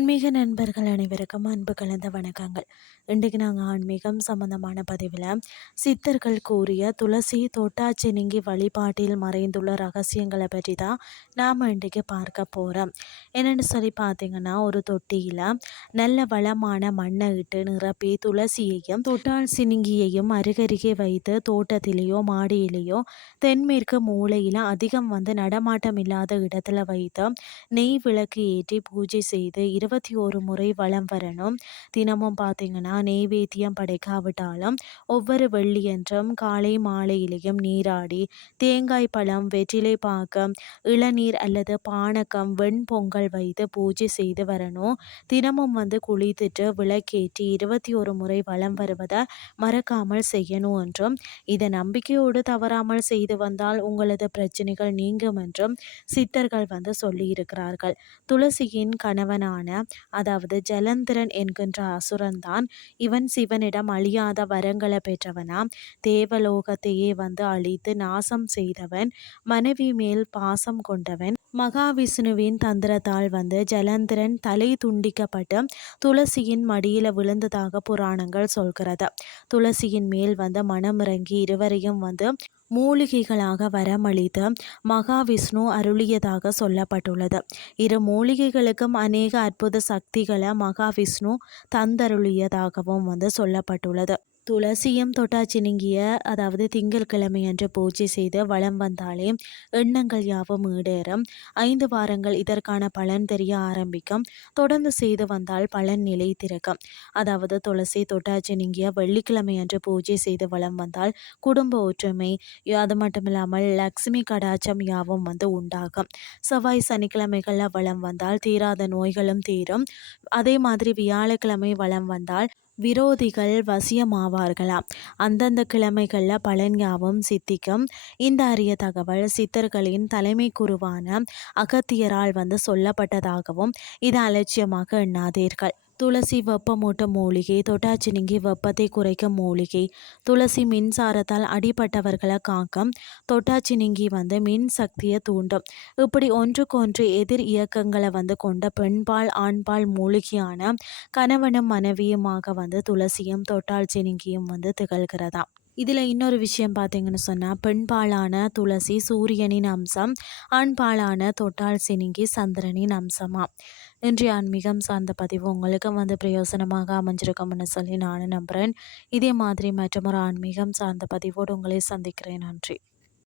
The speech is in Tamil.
ஆன்மீக நண்பர்கள் அனைவருக்கும் அன்பு கலந்த வணக்கங்கள். இன்றைக்கு நாங்கள் ஆன்மீகம் சம்பந்தமான பதிவில் சித்தர்கள் கூறிய துளசி தொட்டாச்சினிங்கி வழிபாட்டில் மறைந்துள்ள ரகசியங்களை பற்றி தான் நாம் இன்றைக்கு பார்க்க போகிறோம். என்னென்னு சொல்லி பார்த்தீங்கன்னா, ஒரு தொட்டியில் நல்ல வளமான மண்ணை இட்டு நிரப்பி துளசியையும் தொட்டால் சினிங்கியையும் அருகருகே வைத்து தோட்டத்திலேயோ மாடியிலேயோ தென்மேற்கு மூலையில் அதிகம் நடமாட்டம் இல்லாத இடத்துல வைத்து நெய் விளக்கு ஏற்றி பூஜை செய்து 21 முறை வலம் வரணும். தினமும் பார்த்தீங்கன்னா, நெய்வேத்தியம் படைக்காவிட்டாலும் ஒவ்வொரு வெள்ளியன்றும் காலை மாலையிலையும் நீராடி தேங்காய் பழம், வெற்றிலை பாக்கம், இளநீர் அல்லது பானகம், வெண்பொங்கல் வைத்து பூஜை செய்து வரணும். தினமும் குளித்துட்டு விளக்கேற்றி 21 முறை வலம் வருவதை மறக்காமல் செய்யணும் என்றும், இதை நம்பிக்கையோடு தவறாமல் செய்து வந்தால் உங்களது பிரச்சனைகள் நீங்கும் என்றும் சித்தர்கள் சொல்லியிருக்கிறார்கள். துளசியின் கணவனான, அதாவது ஜலந்திரன் என்கின்ற அசுரன்தான் இவன் சிவனிடம் அழியாத வரங்களை பெற்றவனாம். தேவலோகத்தையே அழித்து நாசம் செய்தவன், மனைவி மேல் பாசம் கொண்டவன். மகாவிஷ்ணுவின் தந்திரத்தால் ஜலந்திரன் தலை துண்டிக்கப்பட்டு துளசியின் மடியில விழுந்ததாக புராணங்கள் சொல்கிறது. துளசியின் மேல் மனமிறங்கி இருவரையும் மூலிகைகளாக வரமளித்து மகாவிஷ்ணு அருளியதாக சொல்லப்பட்டுள்ளது. இரு மூலிகைகளுக்கும் அநேக அற்புத சக்திகளை மகாவிஷ்ணு தந்தருளியதாகவும் சொல்லப்பட்டுள்ளது. துளசியும் தொட்டாச்சினிங்கிய, அதாவது திங்கட்கிழமை அன்று பூஜை செய்து வலம் வந்தாலே எண்ணங்கள் யாவும் ஈடேறும். 5 வாரங்கள் இதற்கான பலன் தெரிய ஆரம்பிக்கும். தொடர்ந்து செய்து வந்தால் பலன் நிலைத்திருக்கும். அதாவது துளசி தொட்டாச்சினிங்கிய வெள்ளிக்கிழமை அன்று பூஜை செய்து வலம் வந்தால் குடும்ப ஒற்றுமை, அது மட்டும் இல்லாமல் லக்ஷ்மி கடாச்சம் யாவும் உண்டாகும். செவ்வாய் சனிக்கிழமைகளில் வலம் வந்தால் தீராத நோய்களும் தீரும். அதே மாதிரி வியாழக்கிழமை வலம் வந்தால் விரோதிகள் வசியமாவார்களாம். அந்தந்த கிழமைகளில் பலன் யாவும் சித்திக்கும். இந்த அரிய தகவல் சித்தர்களின் தலைமை குருவான அகத்தியரால் சொல்லப்பட்டதாகவும் இதை அலட்சியமாக எண்ணாதீர்கள். துளசி வெப்பமூட்டும் மூலிகை, தொட்டாச்சினிங்கி வெப்பத்தை குறைக்கும் மூலிகை. துளசி மின்சாரத்தால் அடிபட்டவர்களை காக்கும். தொட்டாச்சினிங்கி மின் சக்தியை தூண்டும். இப்படி ஒன்றுக்கொன்று எதிர் இயக்கங்களை கொண்ட பெண்பால் ஆண்பால் மூலிகையான கணவனும் மனைவியுமாக துளசியும் தொட்டாச்சினிங்கியும் திகழ்கிறதா. இதில் இன்னொரு விஷயம் பார்த்தீங்கன்னு சொன்னால், பெண்பாலான துளசி சூரியனின் அம்சம், ஆண்பாலான தொட்டால் சினிங்கி சந்திரனின் அம்சமா. இன்றைய ஆன்மீகம் சார்ந்த பதிவு உங்களுக்கு பிரயோசனமாக அமைஞ்சிருக்கும்னு சொல்லி நானும் நம்புகிறேன். இதே மாதிரி மற்றொரு ஆன்மீகம் சார்ந்த பதிவோடு உங்களை சந்திக்கிறேன். நன்றி.